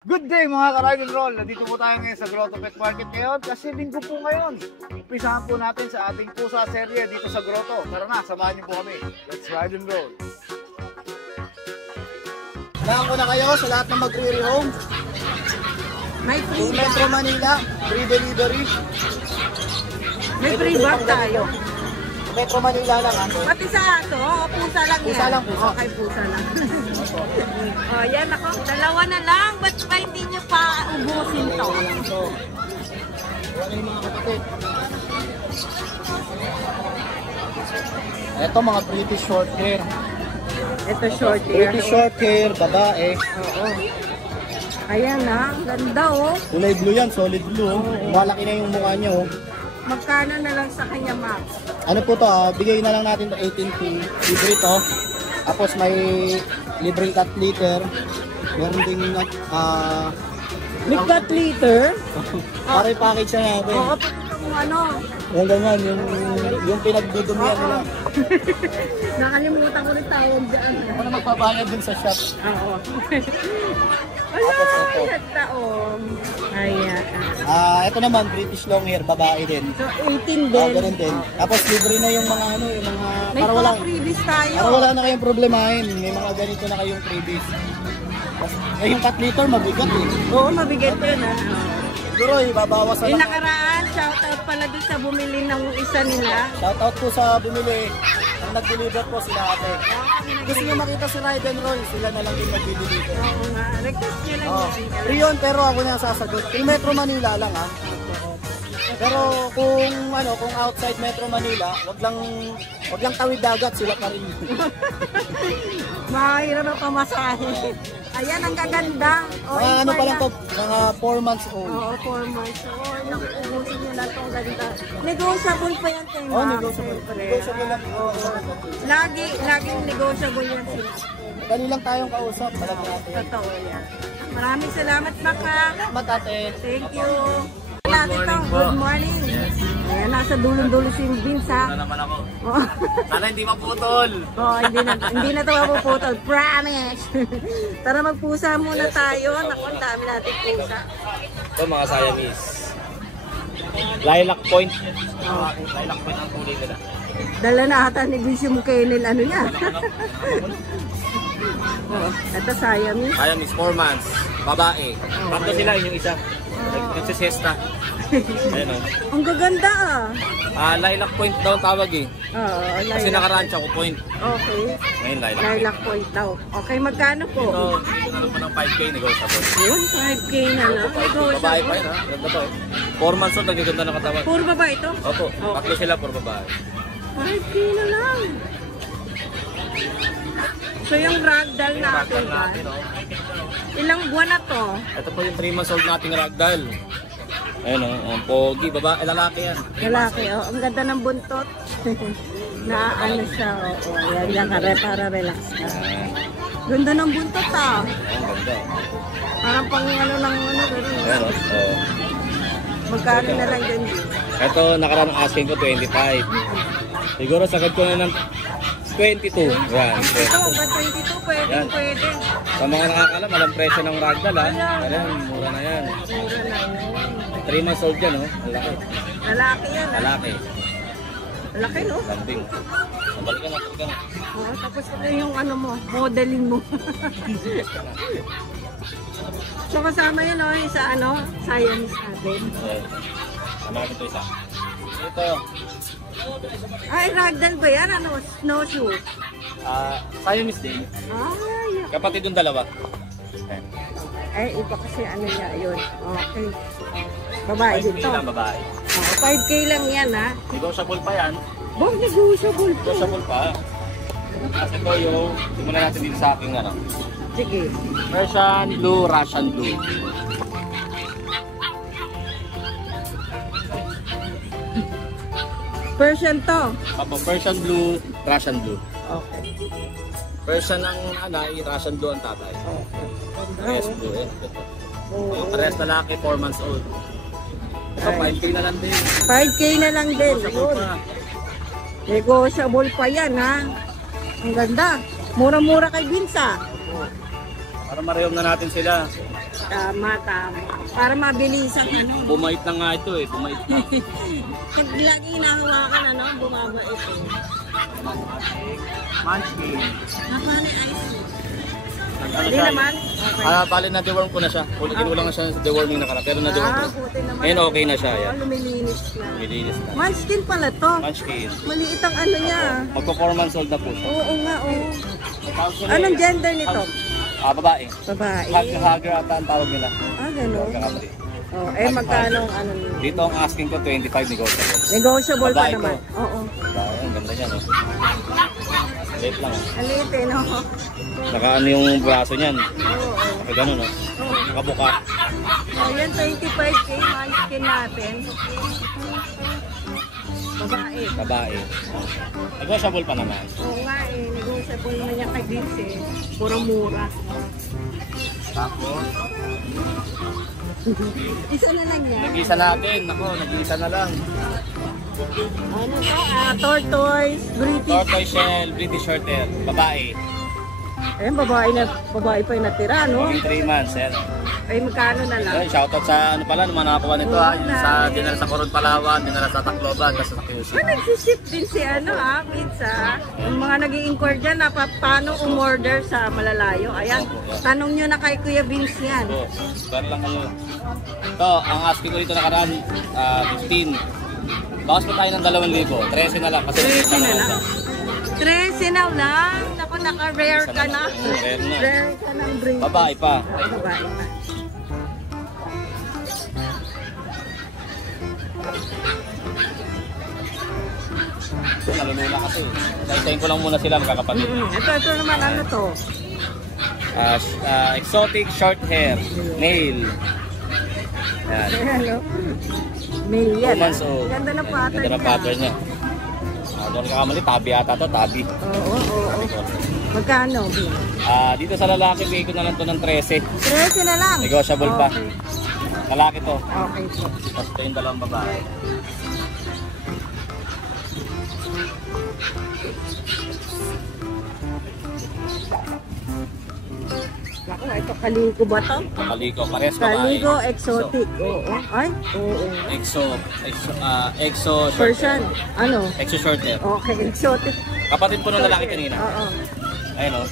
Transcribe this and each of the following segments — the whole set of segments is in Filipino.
Good day mga ka-ride and roll! Nandito po tayo ngayon sa Grotto Pet Market ngayon kasi linggo po ngayon. Umpisahan po natin sa ating pusa serye dito sa Grotto. Tara na, samahan niyo po kami. Let's ride and roll! Samahan ko na kayo sa lahat ng magre-rehome. May free Metro Manila, free delivery. May free bag tayo. Metro Manila lang ha. Pati sa ato, pusa lang yan. Pusa lang, pusa. Okay, pusa lang. Oh, yan ako. Dalawa na lang. Ba't pa hindi nyo pa ubusin to? Ano yung mga kapatid? Ito mga British short hair. Ito short hair. British short hair, babae. Oo. Ayan na, ganda oh. Kulay blue yan, solid blue. Malaki na yung mukha niya oh. Magkano na lang sa kanya, Max? Ano po to bigay na lang natin to 18K. Libre to. Tapos may libreng cat litter. Meron ding May cat litter? pare package siya natin. Oo, kung ano. Yung ganyan, yung pinagdudumihan nila. Nakalimutan ko rin tawag dyan. Ako na magpabayad dun sa shop. Oo. Ay, at taong. Ayan. Ito naman, British long hair, babae din. So, 18 din. Ganun din. Tapos libre na yung mga ano, yung mga... May para wala, freebies tayo. para wala na kayong problemahin. May mga ganito na kayong freebies. Yung cat litter, mabigat eh. Oo, mabigat yun ah. Siguro, ibabawas na Yung lang. nakaraan, shoutout pala dun sa bumili ng isa nila. Shoutout po sa bumili. Ang nag-deliver po sila ate. Gusto nyo makita si Ride and Roll, sila na lang din mag-deliver. Oo nga, request nyo lang yun. Free yun, pero ako na sasagot. Yung Metro Manila lang ha. Pero kung outside Metro Manila, wag lang tawid dagat, sila pa rin. Mahirap na pamasahe. Ayan, ang gaganda. Mga ano pa lang to, mga 4 months old. Oo, 4 months. Oo, nakubusin nyo lang itong ganda. Negotiable pa yan kayo. Oh, negotiable. Negotiable lang. Laging negotiable yan sila. Dali lang tayong kausap, alam natin. Totoo yan. Maraming salamat, Maka. Salamat ate. Thank you. Good morning. Ayan, nasa dulong-dulo si Vince ha. Ano naman ako? Sana hindi maputol! Oh, hindi na ito mapuputol. Promise! Tara magpusa muna tayo. Naku, ang dami natin pusa. Ito mga Siamese. Lilac Point. Lilac Point ang kulay nila. Dala na ata ni Vince yung kennel ano niya. Oh, ito Siamese. Siamese, 4 months. Babae. Tatlo sila, yun yung isa. Nagsisesta. Ayan o. Ang gaganda ah. Lilac Point daw tawag eh. Oo, Kasi nakaraan siya ko point. Okay. Ngayon Lilac Point. Lilac Point daw. Okay, magkano po? Ito, ano pa ng 5K negotiable. Yun, 5K na lang. Babae pa yun ha. Ganda to. 4 months old, nagaganda ng katawan. Puro ba ito? Opo, tatlo sila, puro babae. 5K na lang. So yung ragdoll natin, ilang buwan na to? Ito po yung 3 months old nating ragdoll. Ayun o, ang pogi, babae, lalaki yan. Lalaki, oh. Ang ganda ng buntot. Na ano siya, oh. Yan lang, para relax ka. Ganda ng buntot ah. Ang ganda. Parang pang ano ng ano, gano'n. Ayun o. Magkano na lang din. Ito, nakaraan asking ko 25. Siguro sagad ko na ng 22. Yan. Ito, hanggang 22, pwede. Sa mga nakakalam, alam presyo ng ragdoll ha. Ayan, mura na yan. 3 months old yan, oh. Lalaki. Lalaki yan, ah. Lalaki. Lalaki, no? Lambing. Balikan na. Oh, tapos ito yung ano mo, modeling mo. So kasama yun, oh, yung sa ano, Siamese natin. Ayan. Sama ito isa. Ito. Ay, ragdoll ba yan? Ano, snowshoe? Siamese din. Ay, Kapatid yung dalawa. Ayan. iba kasi ano niya, yun. Okay. Babae dito. Babae. 5K lang yan, ha? Negotiable pa yan. Bong, negotiable po. Negotiable pa. Kasi ito yung, simulan natin dito sa aking ano. Sige. Persian Blue, Russian Blue. Persian to. Persian Blue, Russian Blue. Okay. Persian ang anay, Russian Blue ang tatay. Parehas blue eh. Oo. Parehas lalaki, 4 months old. Ito, 5K na lang din. 5K na lang din. Negotiable pa. Negotiable pa yan, ha? Ang ganda. Mura-mura kay Vince, ah. Para Para marehom na natin sila. Tama. Para mabilisan ano. Bumait na nga ito eh. Bumait na. Pag lagi hinahawakan, ano, bumaba ito. Munchkin. Napano yung ice? Ano Hindi siya? naman? Okay. Bali na deworm ko na siya. Kinulang na siya sa deworming nakaraan. Pero na deworm ko. Buti naman. Ngayon okay na siya. Yan. Lumilinis na. Milinis na. Munchkin pala to. Munchkin. Maliit ang ano niya. Magpo 4 months old na po siya. Oo nga, oo. Anong gender nito? Babae. Babae. Hugger ata ang tawag nila. Gano'n. Kakapri. Oh, magkano ang ano nito? Dito ang asking ko 25 negotiable. Negotiable pa Babae naman. ko. Oo. Ang ganda niya no. Late lang. Ang liit eh, no? Naka ano yung braso niyan. Oo. Naka gano'n no. Nakabuka. Ayan, 25K munchkin natin. Babae. Babae. Negotiable pa naman. Oo nga eh, negotiable naman niya kay Vince eh. Puro mura. Tapos, Isa na lang yan. Nag-isa natin. Ako, nag-isa na lang. Ano to? Tortoise, British. Tortoise shell, British shorthair. Babae. Ayun, babae pa yung natira, no? Maging 3 months. Yan. Ay, magkano na lang? Ayun, shoutout sa ano pala, nung nakakuha nito Oo, ha. Yung na. sa dinala sa Coron, Palawan, dinala sa Tacloban, tapos sa QC. Nagsiship din si ano pizza. Yung mga nag-i-inquire dyan na paano umorder sa malalayo. Ayan, tanong nyo na kay Kuya Vince yan. So, bar lang kayo. Ito, ang asking ko dito nakaraan, 15. Bawas pa tayo ng 2,000. 13 na lang. Kasi 13 na lang. 13 na lang. Naku, naka-rare ka na. Rare na. Rare ka ng breed. Babae pa. Babae pa. Nalulula kasi. Isa-isayin ko lang muna sila magkakapatid. Ito naman, ano to? Exotic short hair. Male. Yan. Hello. Male yan. 2 months old. Ganda ng pattern Ganda ng pattern niya. Doon kakamali, tabi yata to, tabi. Oo. Magkano, Vin? Dito sa lalaki, bigay ko na lang to ng 13. 13 na lang. Negotiable pa. Okay. Lalaki to. Okay po. Tapos ito yung dalawang babae. Naku, ito kaliko ba to? Kaliko, pares babae. Kaliko exotic. Oo. Ay, oo. Exo short Persian. Ano? Exo short hair. Okay, exotic. Kapatid po ng lalaki kanina. Oo. Ayun o.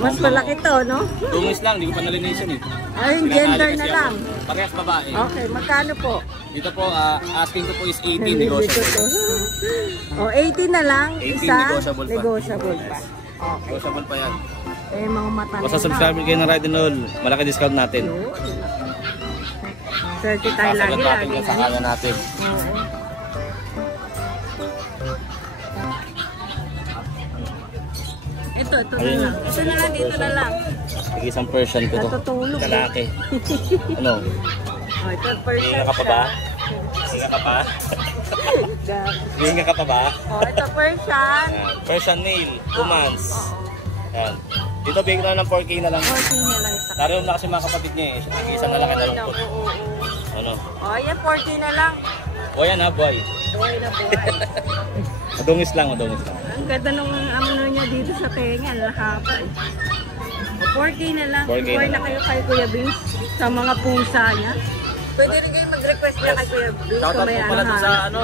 Mas malaki to, no? Dungis lang, hindi ko pa nalinisan eh. Ay, gender na lang. Parehas babae. Okay, magkano po? Dito po, asking ko po is 18 negotiable. O, 18 na lang. 18 Isa, negotiable pa. negotiable pa. Okay. Negotiable pa yan. Eh, mga mata Basta subscriber kayo ng Ride and Roll, malaki discount natin. Swerte tayo Sasagot lagi. natin yung sakala natin. Oo. Ito na lang. Ito na lang, dito na lang. Sige, isang Persian ko to. Natutulog. Lalaki. Ano? Oh, ito, person Hinga ka pa ba? Hinga ka pa? Hinga ka pa ba? Oh, ito, person. Ayan. Persian male, 2 months. Ayan. Dito bigyan na ng 4K na lang. 14 na lang isa. Naroon na kasi mga kapatid niya eh. Nag-iisa na lang na lang po. Ano? Oh, yan, 14 na lang. Boy yan ha, boy. Buhay na buhay. Madungis lang, madungis lang. Ang ganda nung ano niya dito sa tenga, lahapa eh. 4K na lang. 4K Buhay na na kayo kay Kuya Vince sa mga pusa niya. Pwede rin kayo mag-request na kay Kuya Vince. Shoutout po pala dun sa ano,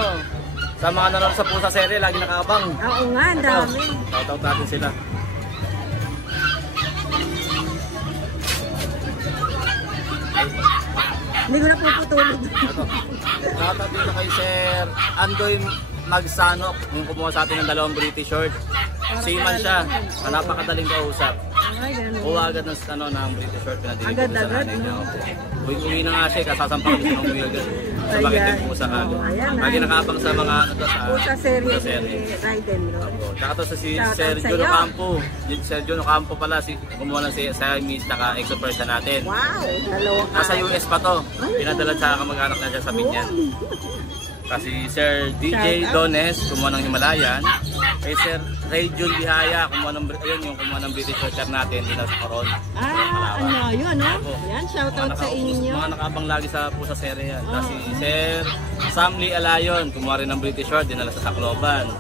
sa mga nanonood sa Pusa Serie, lagi nakakabang. Oo nga, ang dami. Shoutout natin sila. Hindi ko na puputulog. Shoutout dito kay Sir Andoy Magsanok, yung kumuha sa atin ng 2 British short. Seaman siya, na napakadaling kausap. Ay, ganun. Kuha agad ng British short, pinadili ko Agad-agad, sa nanay niya. no? Uwi na nga siya, kasasampang gusto ng uwi agad. Sa bakit Ayan. yung pusa ka. Oh, ayan, Lagi ay. nakabang sa mga ano to, sa Pusa serye Pusa ni Ride and Roll. Tsaka to sa si Shoutout Sergio sa'yo. Ocampo. Yung Sergio Ocampo pala, kumuha ng si Siamese, tsaka Exo Persian natin. Wow, dalawa ka. Nasa US pa to. Pinadala sa kamag-anak na dyan sa Binyan. Kasi Sir DJ Shout out. Dones, kumuha ng Himalayan. Kay Sir Ray Jun Bihaya, ayun yung kumuha ng British Shorthair natin, din sa Coron. Ano yun, no? Yan, shoutout sa inyo. Mga nakabang lagi sa Pusa Serie yan. Kasi Sir Sam Lee Alayon, kumuha rin ng British Short, dinala sa Tacloban.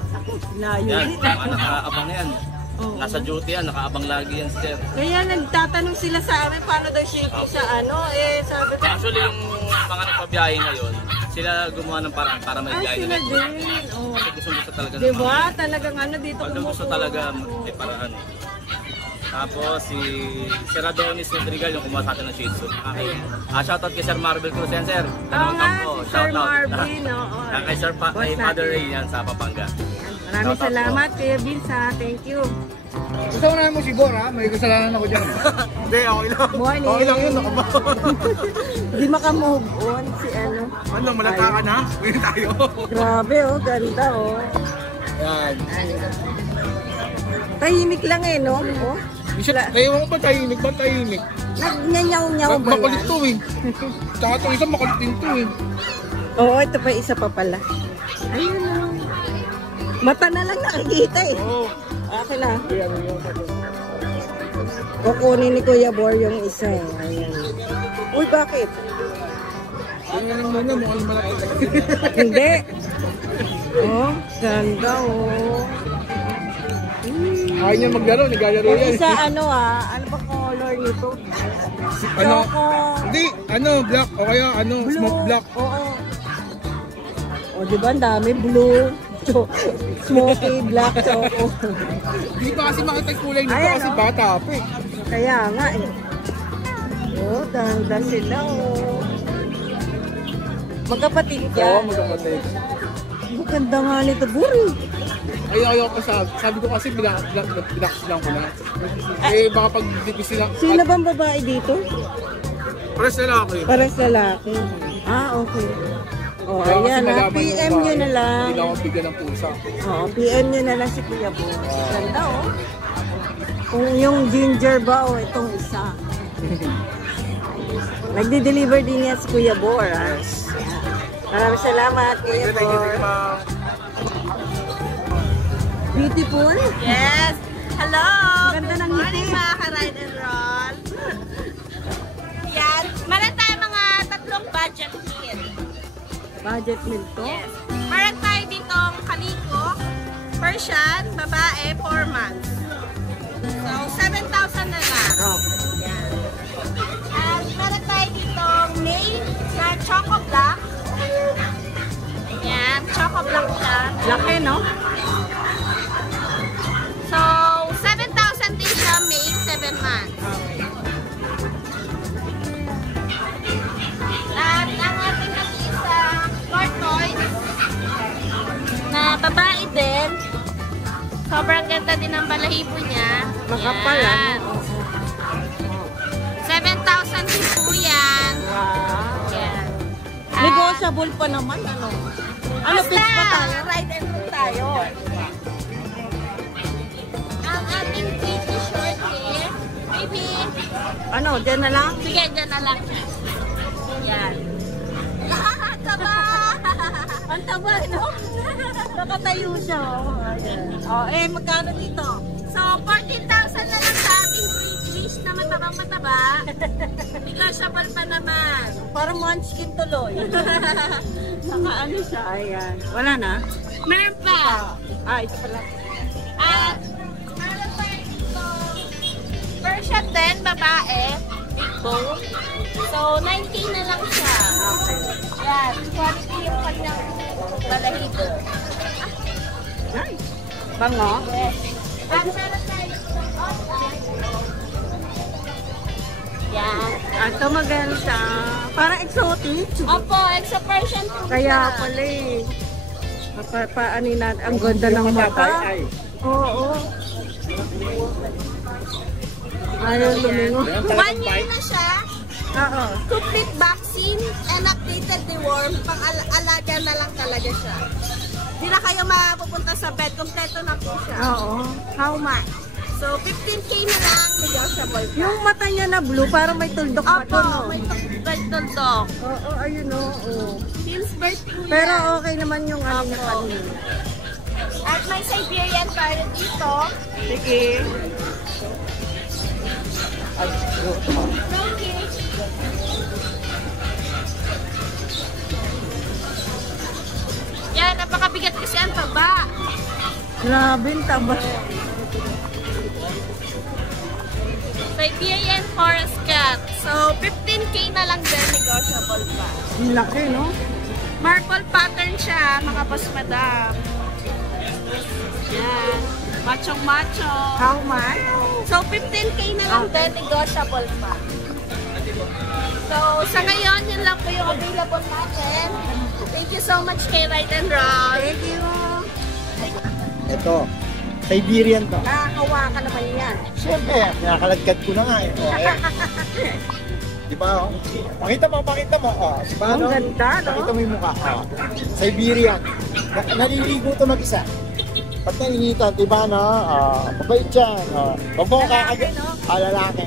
Layo. Yan, mga nakaabang yan. Oo. Nasa duty yan, nakaabang lagi yan, sir. Kaya nagtatanong sila sa amin paano daw safety sa ano. Eh, sabi ko, Actually, yung mga nagpabiyahe ngayon, sila gumawa ng paraan para may biyahe sila na. din. Oh. Kasi gusto talaga ng Diba? Talagang ano dito pag gusto talaga may paraan. Tapos si Sir Adonis Madrigal yung kumuha sa atin ng Shih Tzu. Okay. Shoutout kay Sir Marvel Cruz yan, sir. Oo Dalawang nga, kampo. si Sir Marvin. Oo. Kay Sir Boss kay natin. Father Ray yan sa Pampanga. Maraming Shoutout po. salamat, Kuya Vince, ha. Thank you. Gusto mo namin mo si Bor, ha? May kasalanan ako dyan. Hindi, okay lang. Morning. Okay lang yun, nakabaw. Hindi makamove on si ano. Ano, malagka ka na? Pwede tayo. Grabe, oh. Ganda, oh. Yan. Tahimik lang eh, no? Oh. Kayo mo ba tahimik? Ba't tahimik? Nagnyanyaw-nyaw ba Makulit yan? to eh. Tsaka itong isa makulit din to eh. Oo, ito pa isa pa pala. Ayun na. Mata na lang nakikita eh. Oo. Akin na. Kukunin ni Kuya Bor yung isa eh. Ayan. Uy, bakit? Ano lang muna, mukhang malaki. Hindi. Oh, ganda oh. Ayaw niya maglaro, naglalaro Yung yan. isa ano ano ba color nito? Ano? Choco. Hindi, ano, black o kaya ano, Blue. smoke black. Oo. O, diba ang dami? Blue, smoky, black, choco. Hindi pa kasi makita yung kulay nito Ayan, kasi oh. bata pa eh. Kaya nga eh. Oh, ganda sila oh. Magkapatid Oo, yan. magkapatid. Maganda nga nito, Buri. Ayaw ko sabi ko kasi bilax lang ko na. Eh baka pag hindi sila. Sino bang babae dito? Press na lang ako eh. Parang lalaki. Ah, okay. Oh, ayan ha. PM nyo na lang. Hindi na ako bigyan ng pusa. Oo, PM nyo na lang si Kuya Bo. Ganda oh. Kung yung ginger ba o itong isa. Nagde-deliver din yan si Kuya Bo. Maraming salamat, Kuya Bo. Beautiful? Yes! Hello! Ganda ng Morning ngiti. mga ka-ride and roll! Yan! Meron tayo mga tatlong budget kit. Budget meal to? Yes. Meron tayo ditong kaliko, Persian, babae, 4 months. So, 7,000 na lang. Okay. Yan. At meron tayo ditong May na Choco Black. Yan, Choco Black siya. Laki, no? So, 7,000 din siya, May, 7 months. At ang ating nag-isa, tortoise, na babae din. Sobrang ganda din ang balahibo niya. Makapal, Yan. ano? 7,000 din po yan. Wow. Yan. Negotiable pa naman, ano? Ano, Basta, fix pa tayo? ride and roll tayo. Ang ating pretty short hair, maybe, Ano, dyan na lang? sige, dyan na lang. Yan. Nakakataba! Ang taba, no? Nakatayo siya, oh. Ayan. Oh, eh, magkano dito? So, 14,000 na lang sa ating British na mataba. Negotiable pa naman. Parang munchkin tuloy. Saka ano siya, ayan. Wala na? Meron pa. Ah, ito pala. At meron pa ito. Persian din, babae. Big bone. So, 19 na lang siya. Okay. Yan. Quality yung kanyang balahibo. Nice. Bango? Yes. At meron tayo ito. Yan. Ito maganda. Parang exotic. Opo, extra Persian po Kaya siya. pala eh. Paanin natin. Ang ganda ng mata. Oo. Ayaw lumingon. 1 year na siya. Oo. Complete vaccine and updated deworm. Pang-alaga na lang talaga siya. Hindi na kayo mapupunta sa bed. Kompleto na po siya. Oo. How much? So, 15K na lang. Negotiable pa. Yung mata niya na blue, parang may tuldok pa Opo, to, no? may tuldok. Oo, ayun o. Since birth po yan. Pero okay naman yung ano niya Opo. kanina. At may Siberian parrot dito. Sige. Okay. Yan, napakabigat kasi ang taba. Grabe, ang taba. Siberian Forest Cat. So, 15K na lang din, negotiable pa. Ang laki, no? Marble pattern siya, mga boss madam. Yan. Machong macho. How much? So, 15K na lang din, negotiable pa. So, sa ngayon, yun lang po yung available natin. Thank you so much kay Ride and Roll. Thank you. Ito, Siberian to. Nakakawa ka naman yan. Siyempre, nakakalagkad ko na nga eh. Oh, ayan. Di ba? Oh? Pakita mo. Oh, di ba? Ang No? ganda, no? Pakita mo yung mukha. Oh. Siberian. Naliligo to mag-isa. Pag naningitan, di ba, no? Mabait yan. Babong ka agad. Lalaki.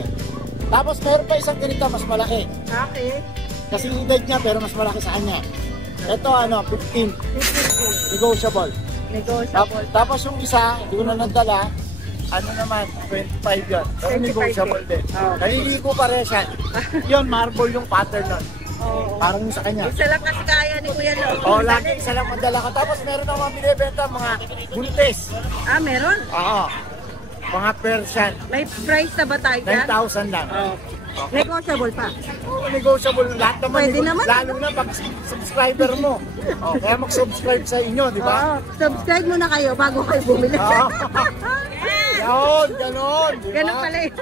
Tapos meron pa isang ganito, mas malaki. Okay. Kasi edad niya, pero mas malaki sa kanya. Ito, 15. Negotiable. Negotiable. Tapos yung isa, hindi ko na nadala, naman, 25 yun. Pero 25 negotiable din. Naliligo pa rin siya. Yun, marble yung pattern nun. Parang yung sa kanya. Isa lang kasi kaya ni Kuya Lo. Lagi isa lang madala ko. Tapos meron na mga binibenta, mga buntis. Meron? Oo. Mga Persian. May price na ba tayo dyan? 9,000 lang. Negotiable pa. Negotiable lahat naman. Pwede naman. Lalo na pag subscriber mo. Kaya mag-subscribe sa inyo, di ba? Subscribe muna kayo bago kayo bumili. Yun, ganon. Diba? Ganun pala yun.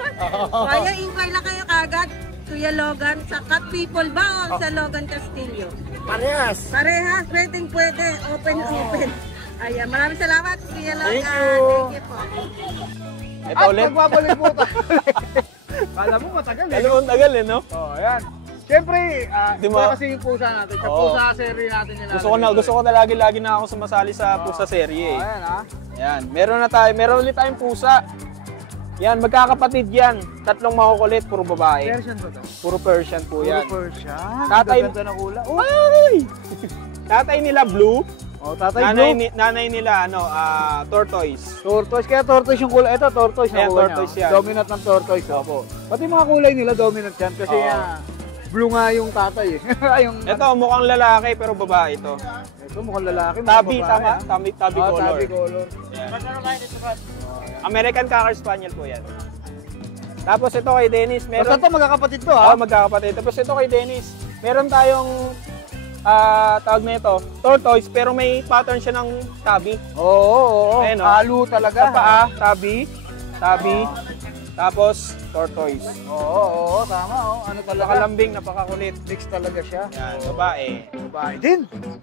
Kaya inquire lang kayo kagad. Kuya Logan, sa Cat People ba o sa Logan Castillo? Parehas. Parehas, pwede. Open. Ayan, maraming salamat Kuya Logan. Thank you. Thank you po. Ito ulit. Magbabalik po tayo. Kala mo matagal eh. Alam mo, tagal eh, no? Ayan. Siyempre, Di ito ba? kasi yung pusa natin. Sa Oo. pusa serie natin yung Gusto ko na lagi na ako sumasali sa pusa serye eh. Ayan ha. Yan, meron ulit tayong pusa. Yan, magkakapatid yan. Tatlong makukulit, puro babae. Persian ba ito? Puro Persian po yan. Puro Persian. Tatay- Ganda na kula. Ay! Tatay nila blue, Tatay nanay nila tortoise. Tortoise. Kaya tortoise yung kulay. Ito, tortoise na Ayan, kulay tortoise niya. yan. Dominant ng tortoise. Opo. Pati mga kulay nila, dominant yan. Kasi Oo. blue nga yung tatay eh. Ito, mukhang lalaki pero babae ito. Ito mukhang lalaki. mukhang Tabi, babae, tama? ah. Tabi color. Tabi color. Yan. American Cocker Spaniel po yan. Tapos ito kay Dennis, Basta meron... ito magkakapatid to ha. magkakapatid. Tapos ito kay Dennis, meron tayong tawag na ito, tortoise, pero may pattern siya ng tabi. Oo. Ayun, oh. Halo talaga. Sa paa, tabi, tapos tortoise. Oo, tama. Ano talaga? Nakalambing, napakakulit. Mix talaga siya. Yan, babae. Babae din.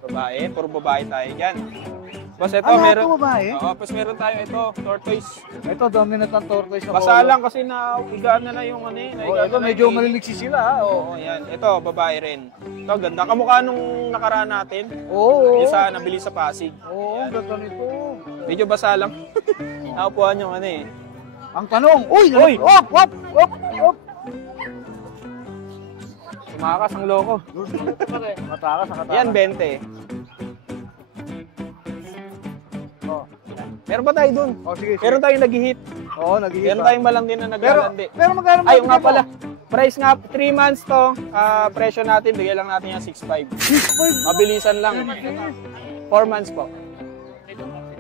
Babae, puro babae tayo dyan. Tapos ito, Lahat meron... to babae? Oo, tapos meron tayo ito, tortoise. Ito, dominant ng tortoise na Basa color. lang kasi naigaan na lang yung Ito, medyo maliniksi sila ha. Oo, yan. Ito, babae rin. Ito, ganda. Kamukha nung nakaraan natin. Oo. Yung sa nabili sa Pasig. Oo, ganda nito. Medyo basa lang. Naupuan yung Ang tanong, uy! Op! Tumakas ang loko. Matakas, nakatakas. Yan, 20. Oh. Meron ba tayo dun? Sige. Meron tayong nag-hit. Oo, nag-ihip. Meron tayong malandi na naglalandi. Pero magkano Ay, nga pala. Price nga, 3 months to. Presyo natin, bigyan lang natin yan 6.5. 6.5. Mabilisan lang. 4 months po.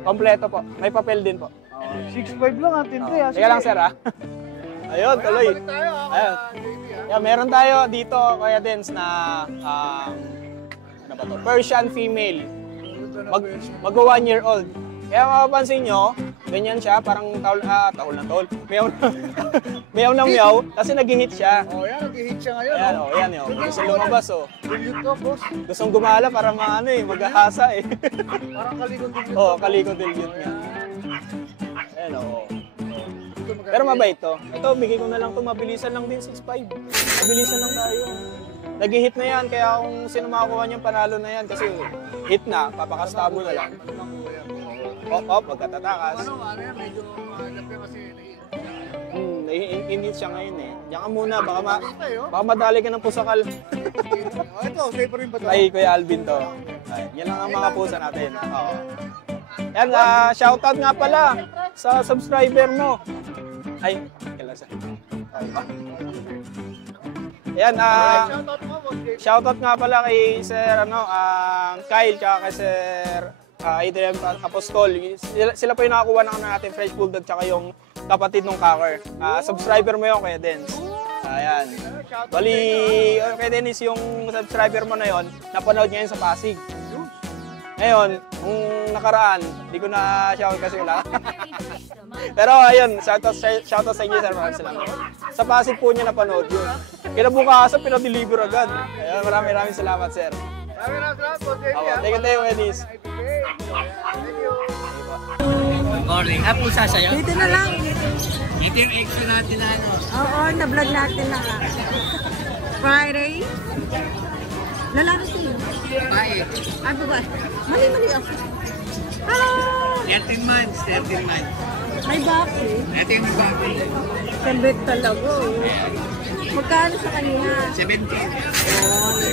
Kompleto po. May papel din po. 6.5 lang ang tindi ha. Teka lang, sir, ha? Ayun, tuloy. Ayun. Yeah, meron tayo dito, Kuya Dens, na ano ba to? Persian female. Mag-1 year old. Kaya mapapansin nyo, ganyan siya, parang tahol na tahol. Meow ng meow, kasi nag-hit siya. Oh, yan, nag-hit siya ngayon. Ayan, yan yun. Gusto lumabas, oh. Dilute to, boss. Gustong gumala para maghahasa, eh. Parang kalikot dilute. Oo, kaliko dilute nga. Ayan, oo. Pero mabait to. Ito, bigay ko na lang to. Mabilisan lang din, 6.5. Mabilisan lang tayo. Nag-hit na yan, kaya kung sino makakuha niyang panalo na yan, kasi hit na, papakastabo na lang. Op, magkatatakas. Ano yan, medyo malapit kasi Nai-init siya ngayon eh. Diyan ka muna, baka madali ka ng pusakal. ito, safe rin ba ito? Ay, Kuya Alvin to. Ay, yan lang ang mga pusa natin. Oo. Yan, shoutout nga pala sa subscriber mo. Ay, kalasa. Yan, shoutout nga pala kay Sir Kyle, tsaka kay Sir Adrian Apostol. Sila po yung nakakuha ng natin, French Bulldog, tsaka yung kapatid ng Cocker. Subscriber mo yun, Kuya Dens. Ayan. Bali, Kuya Dennis, yung subscriber mo na yon, napanood niya yun sa Pasig. Ngayon, nung nakaraan, hindi ko na shoutout kasi wala. Pero ayun, shoutout sa inyo, sir. Maraming salamat. Sa Pasig po niya napanood yun. Kinabukasan, pinadeliver agad. Ayun, maraming salamat, sir. Maraming salamat po, JB. Thank you, Dennis. Morning. Pusa sa'yo? Dito na lang. Ito yung extra natin na ano. Oo, na-vlog natin na. Friday. Lalaki sa'yo. Bae. Ay, babae. Mali ako. Hello! 13 months. May baki. Ito yung bae. Sabit talaga. Magkano sa kanya? 17.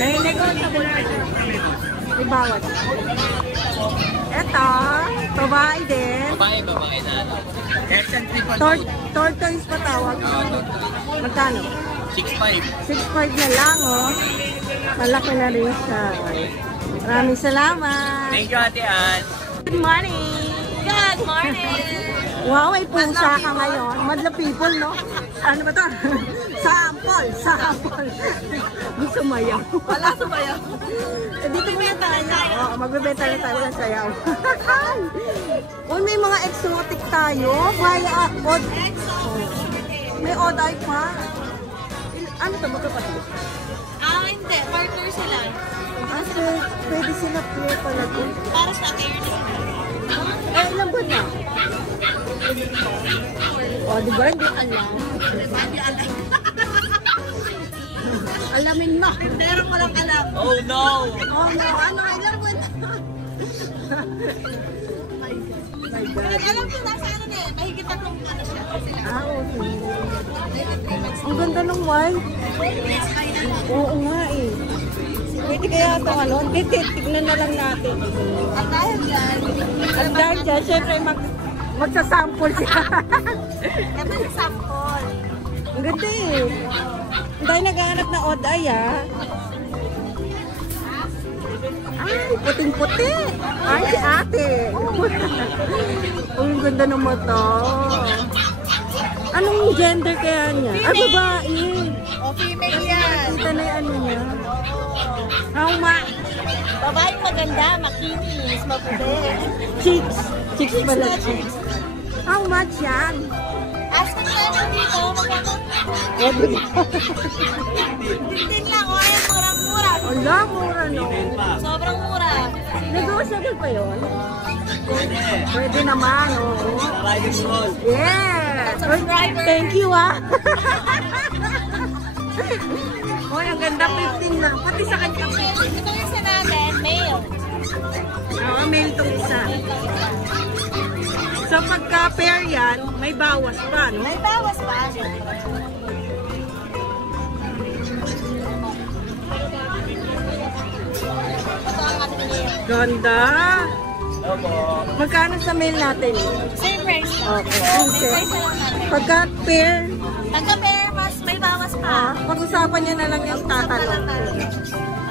Nainegosyo ko na. May bawat. Eto, babae din. Babae na ano. Persian triple. Tortoise pa tawag. Magkano? 6'5". 6'5 na lang, oh. Malaki na rin siya. Maraming salamat. Thank you, Ate Ann. Good morning. Good morning! Wow, may pusa ka ngayon. Madla people, no? Ano ba to? Sample. Gusto mayaw. Wala sumayaw. Dito muna tayo. Oo, magbebenta na tayo ng sayaw. Uy, may mga exotic tayo. Odd. May odd eye pa. Ano to, magkapatid? Hindi. Partner sila. Pwede sila play pala doon. Para sa akin yun. Ilang buwan na? O, di ba? Hindi alam. Alamin mo. Pero ko lang alam. Oh no! Oh, no. Ano? Ilang buwan na? My God. Alam ko nasa ano na eh. Mahigit akong ano siya. Okay. Ang ganda ng white. Oo nga eh. Pwede kaya ito ano? Hindi, tignan na lang natin. At dahil dyan. At dahil dyan, syempre magsasample siya. Naman yung sample. Ang ganda eh. Ang tayo naghahanap na odd eye ah. Ay, puting-puti. Ay, si ate. Ang ganda ng mata. Anong gender kaya niya? Ah, babae. O, female yan. Kita na yung ano niya. Babae maganda, makinis, maputi. Chicks. Chicks pala. Chicks. How much yan? Ask ko na lang dito, magkano? Tingting lang, o ayan, murang-mura. Wala, mura no. Sobrang mura. Negotiable pa yun? Pwede naman, oo. Yeah! Subscriber. Thank you, ah. Hoy, ang ganda, 15 lang. Pati sa kanya. Ito yung isa natin, male. Oo, mail tong isa. So, pagka-pair yan, may bawas pa, no? May bawas pa. Ito ang ating male. Ganda. Magkano sa mail natin? Same price. Okay. Same price na lang natin. Pagka-pair, Pagka-pair, mas may bawas pa. pag-usapan niya na lang yung tatanong.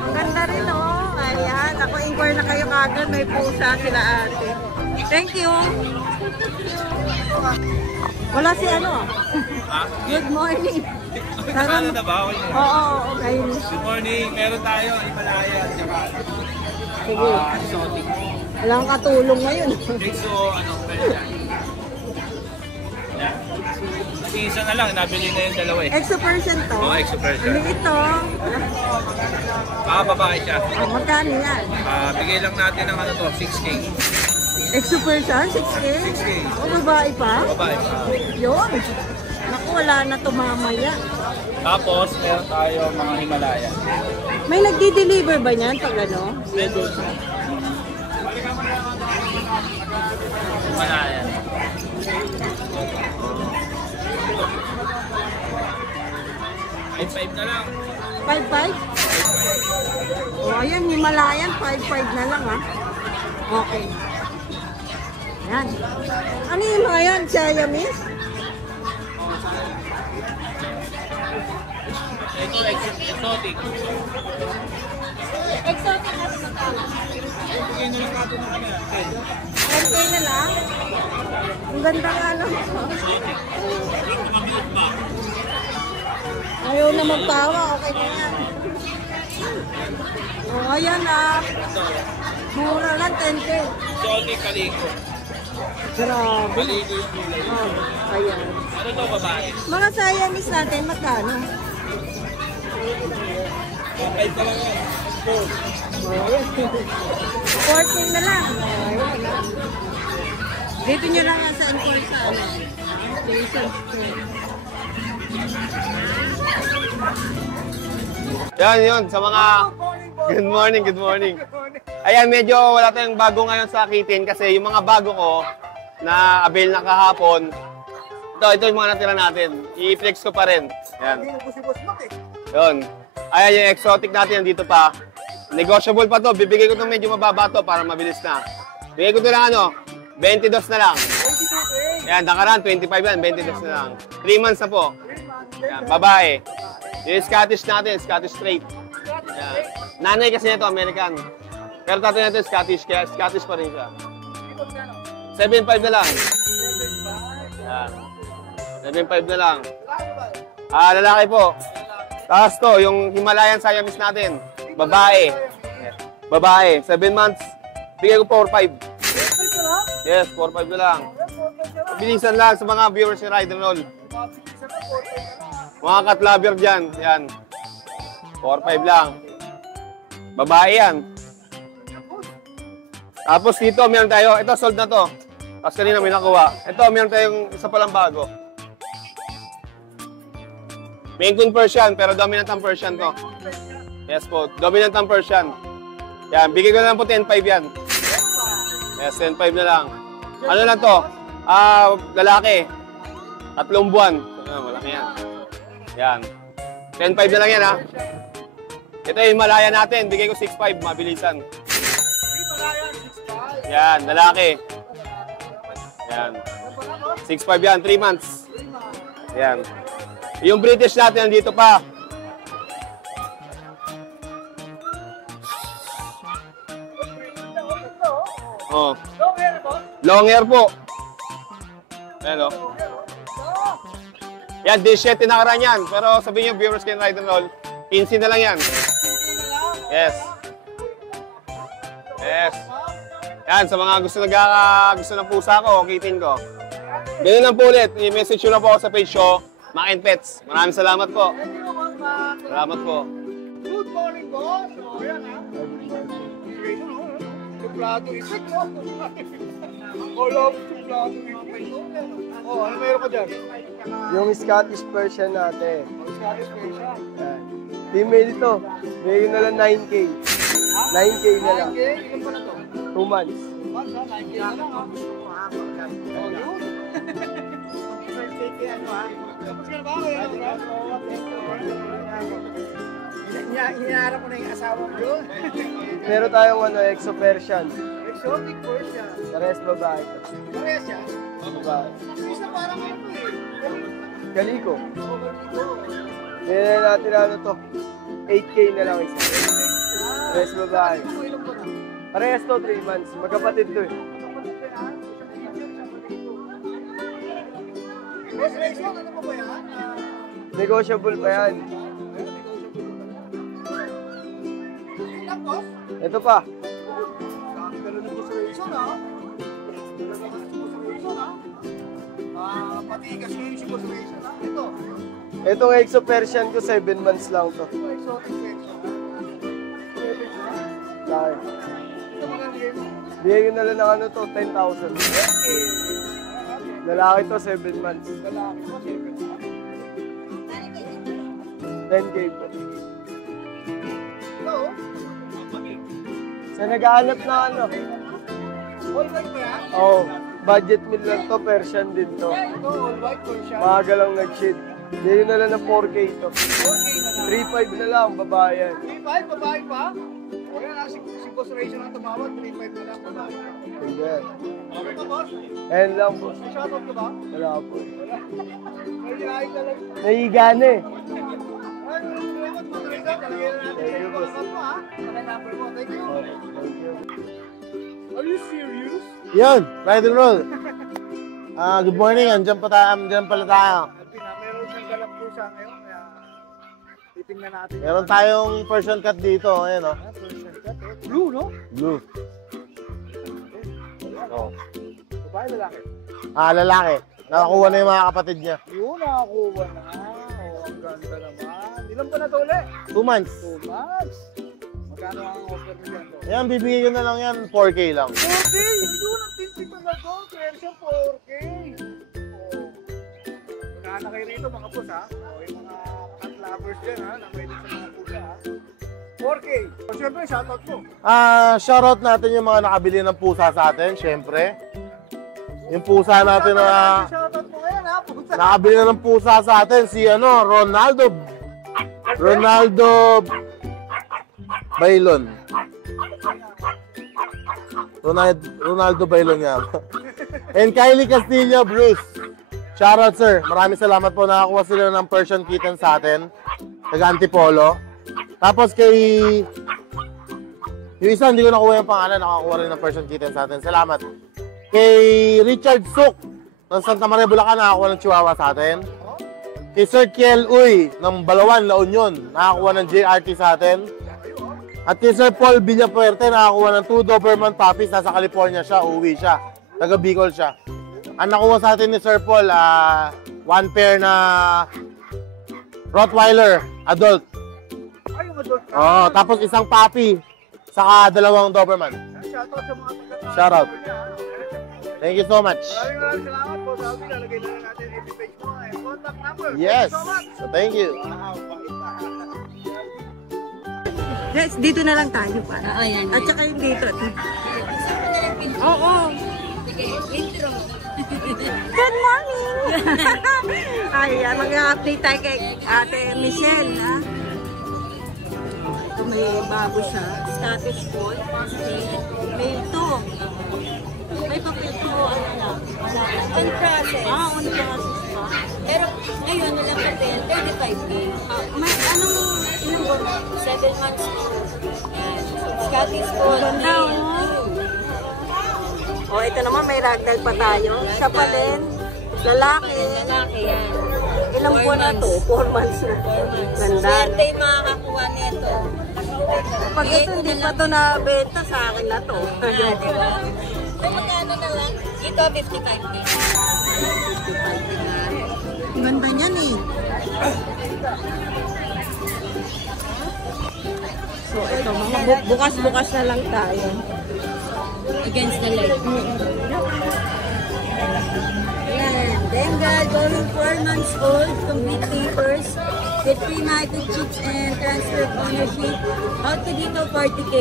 Ang ganda rin, oh. Ayan. Ako, inquire na kayo kagad. May pusa sila ate. Thank you. Wala si ano. Good morning. Ano na ba? Oo, okay. Good morning. Meron tayo. Himalaya at saka Sige. exotic. Walang katulong ngayon. So, Persian. Yeah. Isa na lang. Nabili na yung dalawa eh. Exo Persian to. Oo, Exo Persian. Ano ito? Babae siya. Oh, magkano yan? Bigay lang natin ng 6K. Exo Persian, 6K? 6K. O, babae pa? Babae pa. Yun. Naku, wala na to mamaya. Tapos, meron tayo mga Himalaya. May nagdi-deliver ba niyan pag ano? Meron. Himalaya. $5 na lang. 5-5? O, ayan, Himalayan, 5-5 na lang, ha? Okay. Ayan. Ano yung mga yan? Siamese? Ito, exotic. Exotic as magkano? Bigyan 10K na lang? Ang ganda nga lang. Ayaw na magtawa, okay na yan. Oh, ayan ah. Mura lang, 10K. Soldi Calico. Grabe. Calico yung kulay. Oh, ayan. Ano to babae? Mga Siamese natin, magkano? 5 pa lang yan. Oh, ayan. 14 na lang. Oh, ayan ah. Dito nyo lang sa Encore sa ano. Jason Street. Yan, yun. Sa mga... Good morning, good morning. Ayan, medyo wala tayong bago ngayon sa Kitin kasi yung mga bago ko na avail na kahapon, ito yung mga natira natin. I-flex ko pa rin. Yan. Yun. Ayan yung exotic natin, nandito pa. Negotiable pa to. Bibigay ko ito medyo mababa to para mabilis na. Bigay ko ito lang ano, 22 na lang. Yan, Dakaran, 25 yan, 22 na lang. 3 months na po. Yan, babae. Yung Scottish natin, Scottish straight. Yan. Nanay kasi nito, American. Pero tatay natin Scottish, kaya Scottish pa rin siya. 7.5 na lang. Yan. 7.5 na lang. Lalaki po. Tapos to, yung Himalayan Siamese natin. Babae. Babae, 7 months. Bigay ko 4.5. Yes, 4.5 na lang. Bilisan lang sa mga viewers ni Ride and Roll. Mga cat lover dyan. Yan. 4.5 lang. Babae yan. Tapos dito, meron tayo. Ito, sold na to. Tapos kanina may nakuha. Ito, meron tayong isa palang bago. Maine Coon Persian, pero dominant ang Persian to. Yes po, dominant ang Persian. Yan, bigay ko na lang po 10.5 yan. Yes, 10.5 na lang. Ano lang to? Lalaki. 3 buwan. Malaki yan. Yan. 10.5 na lang yan ha. Ito yung Himalaya natin. Bigay ko 6.5. Mabilisan. Yan. Lalaki. Yan. 6.5 yan. 3 months. Yan. Yung British natin nandito pa. Oh. Long hair po. Ayan o. Yan, 17 nakaraan yan. Pero sabihin nyo, viewers can Ride and Roll, 15 na lang yan. Yes. Yes. Yan, sa mga gusto ng pusa ko, kitin ko. Ganyan lang po ulit. I-message nyo na po ako sa page ko, Mac and Pets. Maraming salamat po. Salamat po. Good morning, boss. So, yan ha. Suplado effect, no? All of suplado effect. Oh, ano meron ka dyan? Yung Scottish Persian natin. Scottish Persian. Yan. Female to. Bigay na lang 9K. 9K na lang. 9K? Ilan pa na to? 2 months. 2 months ha? 9K na lang ha? Oh, yun. Tapos ka na ba? Hinaharap mo na yung asawa mo yun. Meron tayong Exo Persian. Exotic Persian. Parehas babae. Parehas siya? Babae. Isa parang ano eh. Calico. Bigyan natin ano to. 8K na lang isa. Parehas babae. Parehas to 3 months. Magkapatid to eh. Ano pa ba yan? Negotiable pa yan. Ito pa. Patigas ngayon si Conservation ha? Ito. Itong Exo Persian ko 7 months lang to. Exotic Persian. Dahil. Bigay ko na lang ng ano to, 10,000. Lalaki to, 7 months. Lalaki po, 7. 10K po. Ito. Sa nag-aanap na ano? All white ba yan? Oh, budget meal lang to, Persian din to. Ito, all white Persian. Maaga lang nag-shade. Bigay na lang ng 4K to. 4K na lang. 3.5 na lang, babae yan. 3.5, babae pa? O yan ha, si Conservation ang tumawag, 3.5 na lang, babae. Hindi. Okay pa, boss? Ayan lang po. May shoutout ka ba? Wala po. May hinahin ka lang. Nahigana eh. Ay, salamat, Conservation. Talagyan na natin sa iyo mga kapwa ha. Pakay number mo. Thank you. Thank you. Are you serious? Yun, ride and roll. Good morning, andyan pala tayo. Meron siyang galap pusa ngayon, kaya titingnan natin. Meron tayong Persian cat dito, ayan o. Persian cat, blue, no? Blue. Oh. Babae, lalaki? Lalaki. Nakakuha na yung mga kapatid niya. Yun, nakakuha na. Oh, ang ganda naman. Ilan pa na to ulit? 2 months. 2 months. Magkano ang offer mo dyan? Ayan, bibigay ko na lang yan, 4K lang. 4K! Yun, ang tinti talaga. Persian 4K. Oh. Magkano kayo rito mga boss, ha? O, yung mga cat lovers dyan, ha? Na may din sa mga pusa, ha? 4K. O, syempre, shoutout mo. Shoutout natin yung mga nakabili ng pusa sa atin, syempre. Yung pusa natin na Shoutout mo ngayon, ha? Pusa. nakabili na ng pusa sa atin, si Ronaldo Bailon. Ronaldo Bailon yan. And Kylie Castillo, Bruce. Shoutout sir. Maraming salamat po. Nakakuha sila ng Persian kitten sa atin. Taga Antipolo. Tapos kay... Yung isa, hindi ko nakuha yung pangalan. Nakakuha rin ng Persian kitten sa atin. Salamat. Kay Richard Suk ng Santa Maria, Bulacan. Nakakuha ng Chihuahua sa atin. Kay Sir Kiel Uy ng Balawan, La Union. Nakakuha ng JRT sa atin. At kay Sir Paul Villapuerte, nakakuha ng 2 Doberman puppies. Nasa California siya, uwi siya. Taga Bicol siya. Ang nakuha sa atin ni Sir Paul, 1 pair na Rottweiler, adult. Ay, yung adult. Tapos isang puppy, saka 2 Doberman. Shoutout sa mga taga- Shoutout. Thank you so much. Maraming salamat po. Sabi, lalagay na lang natin yung page mo and contact number. Yes, Thank you so much. so thank you. Wow, bait na. Yes, dito na lang tayo para. At saka yung dito. Oo. Sige, intro. Good morning! Ay, mag-update tayo kay Ate Michelle, ha? May bago siya. Status call. May ito. May papel ko. Ano lang? Wala. On process. On process pa. Pero ngayon na lang natin, 35K. May anong ilang buwan? 7 months old. Yan. Scottish Fold. Ganda, oh. Ito naman may ragdoll pa tayo. Siya pa din. Lalaki. Lalaki yan. Ilang buwan na to? 4 months na. 4 months. Ganda. Swerte yung makakakuha nito. Pag ito hindi pa ito nabenta, sa akin na to. Diba? So magkano na lang? Ito 55K. Ganda niyan eh. So ito, mga bukas-bukas na lang tayo. Against the light. Yan. Bengal, going 4 months old, complete papers, with free microchips and transfer of ownership. Out to dito, 40K.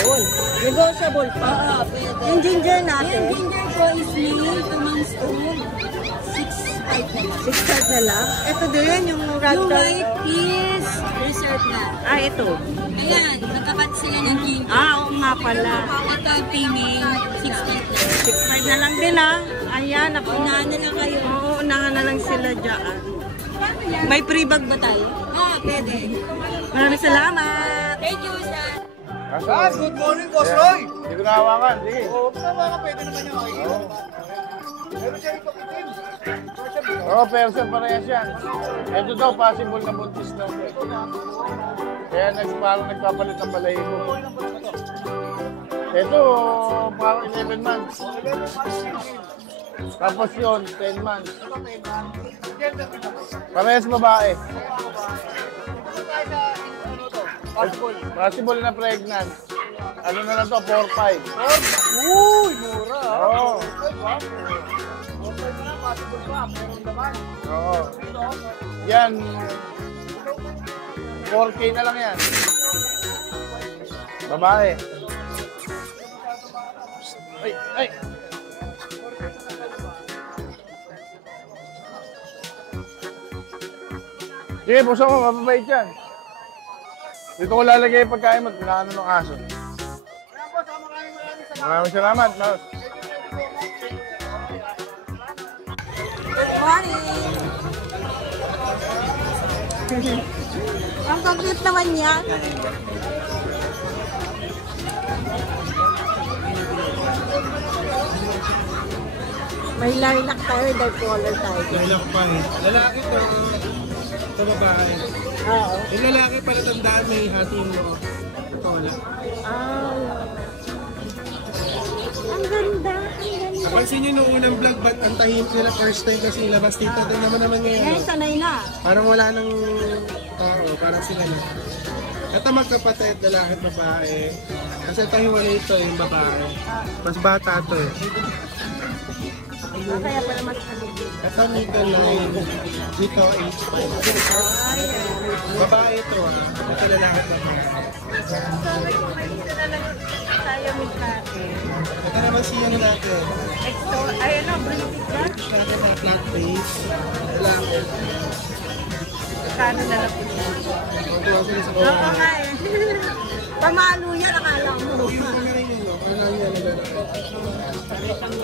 Yun. Negotiable pa. Oo, pwede. Yung ginger natin, Yung ginger ko is male, 2 months old, 6'5 na lang. 6 na lang. Ito din, yung Yung ragdoll. white is reserved na. Ito. Ayan, nagkapat sila ng ginger. Oo nga pala. Ito, female, 6 months na. 6'5 na lang din Ayan, ako. Unahan na lang kayo. Oo, unahan na lang sila dyan. May free bag ba tayo? Pwede. Maraming salamat. Thank you, sir. Guys, good morning, Boss Roy. Hindi ko nahawakan, sige. Oo, baka pwede naman yung makikita. Meron siya ito itim. Persian parehas yan. Ito daw, possible na buntis daw. Kaya parang nagpapalit ng balahibo. Ito, parang 11 months. Tapos yun, 10 months. Parehas babae. Possible na pregnant. Ano na lang to, 4-5. Uy, mura. Oo. Okay na lang, possible pa. Meron naman. Oo. Yan. 4K na lang yan. Babae. Ay, ay. Sige, puso ko, mababait yan. Dito ko lalagay yung pagkain mo, tinaano ng aso. Maraming salamat, Mouse. Good morning! Ang complete naman yan. May lilac tayo, dark color tayo. Lilac pa eh. Lalaki to. Ito babae. Oo. Yung lalaki pala tandaan may hati mo. Ito wala. Ang ganda. Napansin nyo nung unang vlog, ba't ang tahimik nila first time kasi ilabas dito? Tignan naman ngayon. Ngayon, sanay na. Parang wala nang tao, parang sila na. Ito magkapatid, lalaki at babae. Kasi ito hiwalay ito, yung babae. Mas bata ito eh. Kaya pala mas aligid. Ito middle line. Dito, 8'5". Babae ito ah. Ito lalaki at babae. Tayo natin. Ito naman siya natin. Ayun o, British ba? Lalaki na flat face. Lalaki. Kano na lang po niya? Oo nga eh. Pamalo yan, akala mo.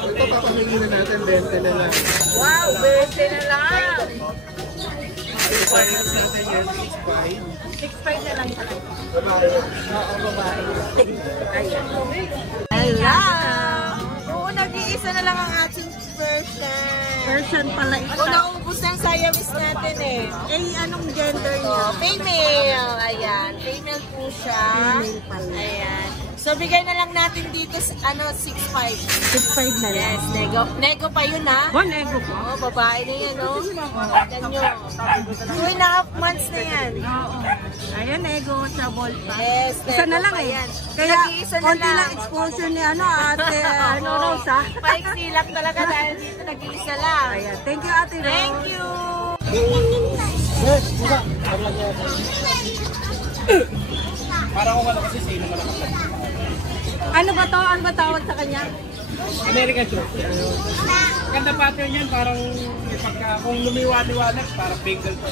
Ito papamili na natin, 20 na lang. Wow, 20 na lang. Finance natin yan, 6.5 na lang sa kanya. 6'5". Babae. Oo, babae. Ayan. Hello! Oo, nag-iisa na lang ang ating Persian. Persian pala ito. O, naubos na ang Siamese natin eh. Eh, anong gender niya? Oh, female. Ayan. Female po siya. Female pala. Ayan. So, bigay na lang natin dito, 6'5". 6.5 na lang. Yes, nego. Nego pa yun, ha? Bonego po. Oh, babae na yan, oh. Tignan nyo. 2.5 months na yan. Oo. Ayan, ego sa ball pa. Yes, Isa na nego lang pa eh. yan. Kaya, Nag-iisa na konti lang. lang exposure ni ate, Rose ha. Paiksi lang talaga dahil dito nag-iisa lang. Ayan, thank you ate Rose. Thank you. Yes, buka. Para ko wala kasi sino man ako. Ano ba to? Ano ba tawag sa kanya? American Short. Ganda pattern yan, parang pagka kung lumiwaliwanag, parang bagel pa.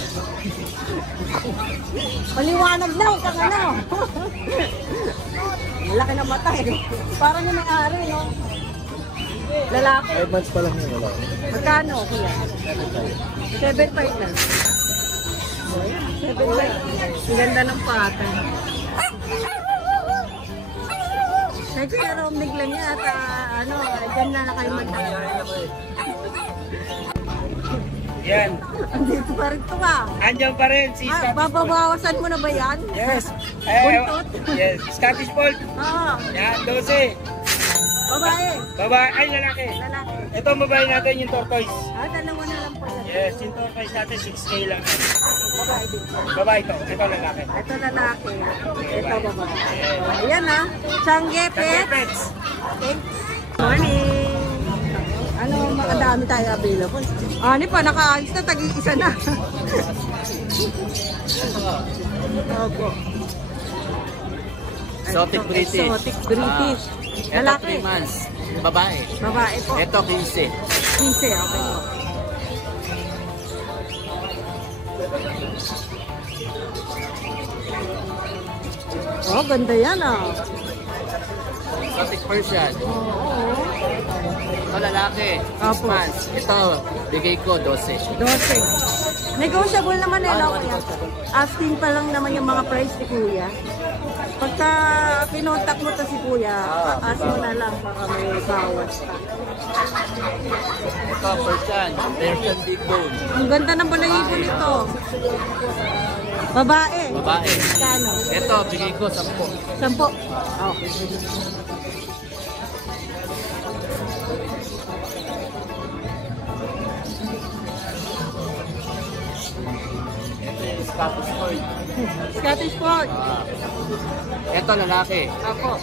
Maliwanag na, huwag kang ano. Laki ng mata eh. Parang yung may-ari, no? Lalaki. 5 months pa lang yun, wala. Magkano, kuya? 7.5 lang. Oh, yan. 7.5. Ang ganda ng pattern. Kaya Kuya Romnig lang yan at dyan na kayo magtala. Yan. Andito pa rin ito ka. Andiyan pa rin, si Babawasan mo na ba yan? Yes. Buntot? Yes. Scottish Fold. Oo. Yan, 12. Babae. Babae, ay lalaki. Lalaki. Ito ang babae natin, yung tortoise. Dalawa na lang pala. Yes, yung tortoise natin, 6K lang. Babae din. Babae ito, ito lalaki. Ito lalaki. Ito babae. Ayan ha. Sangge Pets. Pets. Morning. Ano, makadami tayo available. Ani pa, nakaalis na, tag-iisa na. Opo. Exotic British. Exotic British. Ito Lalaki. 3 months. Babae. Babae po. Ito 15. 15, okay po. Oh, ganda yan ah. Exotic Persian. Oo. Ito lalaki. 6 Apo. months. Ito, bigay ko 12. 12. Negotiable naman eh, no, kuya? Asking pa lang naman yung mga price ni kuya. Pagka pinontak mo to si kuya, ask mo na lang baka may bawas pa. Ito Persian. Persian Big Bone. Ang ganda ng balayibo nito. Babae. Babae. Kano? Ito, bigay ko 10. 10. Okay. Scottish Fold. Scottish Fold. Ito lalaki. Ako.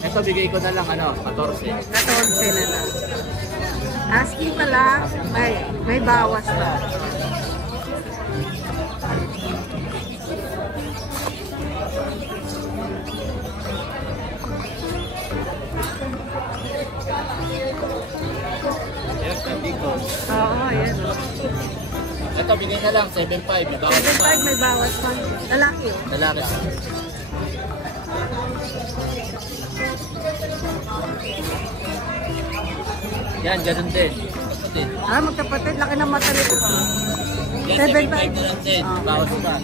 Ito bigay ko na lang 14. 14 na lang. Asking pa lang, may bawas pa. Persian Big Bone. Oo, ayan. Ito bigay na lang 7.5. May bawas pa. 7.5 may bawas pa. Lalaki oh. Lalaki. Yan, ganun din. Kapatid. Magkapatid, laki ng mata nito. Yan, 7.5 na lang din. Bawas pa.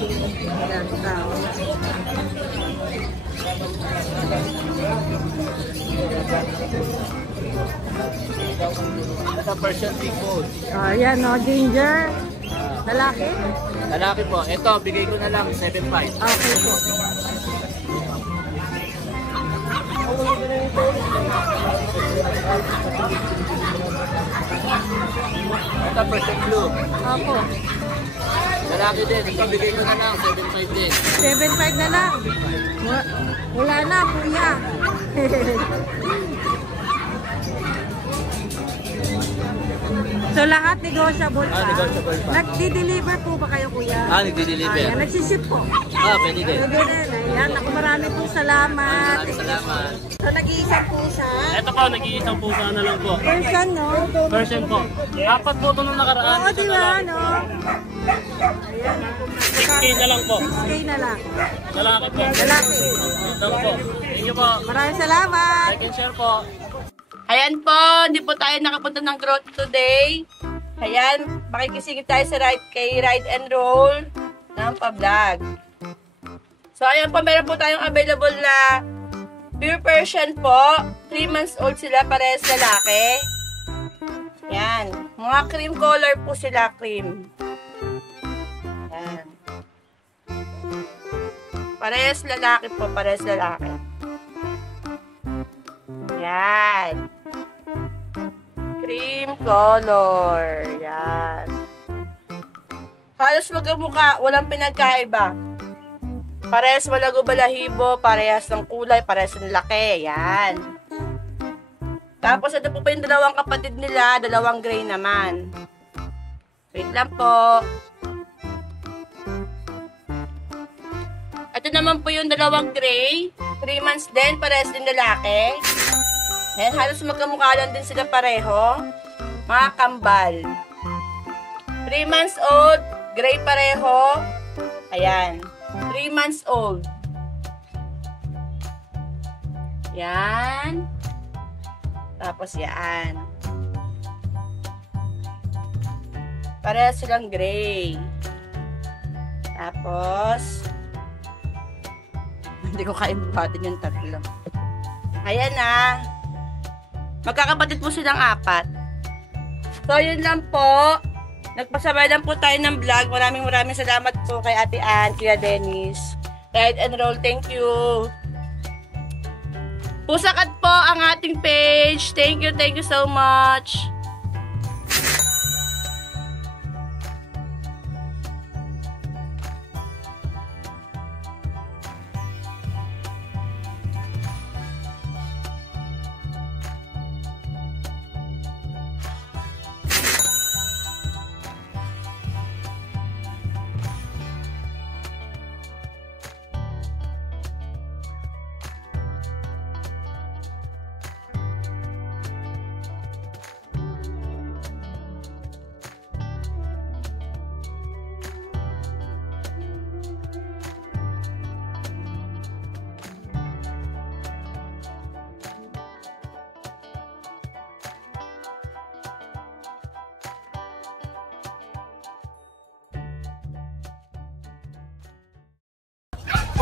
Yan, tao. Ito, Persian Big Bone. Ayan, no, ginger. Lalaki? Lalaki po. Ito, bigay ko na lang 7.5. Okay po. Ito, Persian Blue. Opo. Lalaki din. Ito, bigay ko na lang 7.5 din. 7.5 na lang. Wala na, kuya. So lahat negotiable pa? Negotiable pa. Nagdi-deliver po ba kayo, kuya? Nagdi-deliver. Ayan, nagsiship po. Pwede din. Pwede rin. Ayan, ako marami pong salamat. Maraming salamat. So nag-iisang pusa. Ito po, nag-iisang pusa na lang po. Persian, no? Version po. 4 po ito nung nakaraan. Oo, Ito di na ba, lang. no? Ayan. 6K na lang po. 6K na lang. Lalaki po. Lalaki. Ito po. Thank you po. Maraming salamat. Like and share po. Ayan po, hindi po tayo nakapunta ng growth today. Ayan, makikisingit tayo sa kay Ride and Roll ng pa-vlog. So, ayan po, meron po tayong available na pure Persian po. 3 months old sila, parehas lalaki. Ayan, mga cream color po sila, cream. Ayan. Parehas lalaki po, parehas lalaki. Ayan. Cream color. Yan. Halos magkamukha. Walang pinagkaiba. Parehas malago balahibo. Parehas ng kulay. Parehas ng laki. Yan. Tapos ito po pa yung dalawang kapatid nila. Dalawang gray naman. Wait lang po. Ito naman po yung dalawang gray. 3 months din. Parehas din lalaki. Ayan, halos magkamukha lang din sila pareho. Mga kambal. 3 months old, gray pareho. Ayan. 3 months old. Yan. Tapos yan. Parehas silang gray. Tapos, hindi ko kaya buhatin yung tatlo. Ayan na. Magkakapatid po silang 4. So, yun lang po. Nagpasabay lang po tayo ng vlog. Maraming salamat po kay Ate Ann, Kuya Dennis. Ride and Roll, thank you. Pusakat po ang ating page. Thank you so much.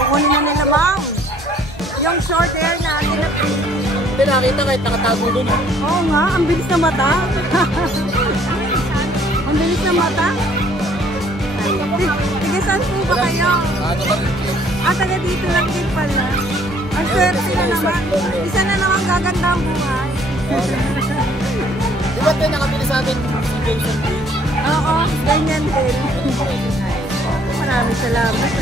Kukunin na nila, ma'am. Yung short hair na tinapin. Hindi nakita kahit nakatago dun. Oo nga, ang bilis na mata. Ang bilis na mata. Sige, saan po ba kayo? Taga dito lang din pala. Ang swerte na naman. Isa na naman gaganda ang buhay. Di ba tayo nakabili sa atin? Oo, ganyan din. Maraming salamat.